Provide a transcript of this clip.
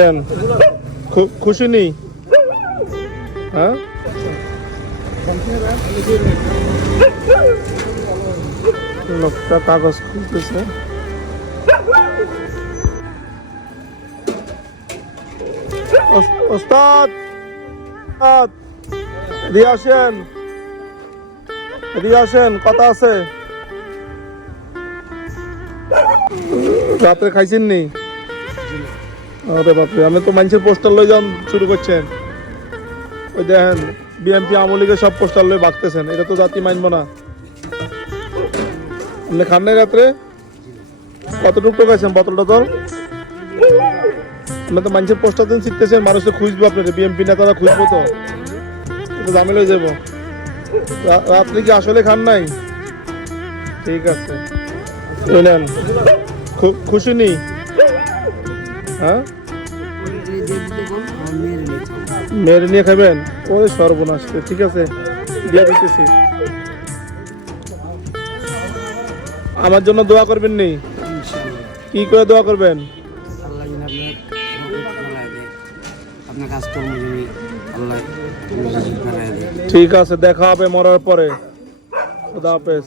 নেন, খুশি নেই? হ্যাঁ, লোকটা কাগজ খুলতেছে। ওস্তাদ, এদিকে আসেন, এদিকে আসেন, কথা আছে। রাত্রে খাইছেন নি? আরে বাপরে, আপনি তো মানুষের পোস্টার লয়ে যান শুরু করছেন। ওই দেখেন, বিএনপি আওয়ামী লীগের সব পোস্টার লয়ে ভাগতেছেন। এটা তো জাতি মানব না। আপনি খান নাই রাত্রে? কতটুকু খাইছেন? বোতল টোতল? আপনি তো মানুষের পোস্টার দিন শিখতেছেন, মানুষকে খুঁজবো, আপনার বিএনপি নেতারা খুঁজবো তো ঝামেলা হয়ে যাবো। রাত্রে কি আসলে খান নাই? ঠিক আছে, নেন, খুশি নেই? হ্যাঁ, মেয়ের নিয়ে খাবেন? ওই সর্বনাশ, ঠিক আছে, দিয়ে দিতেছি। আমার জন্য দোয়া করবেন নি? কি করে দোয়া করবেন? ঠিক আছে, দেখা হবে মরার পরে। খুদা হাফেজ।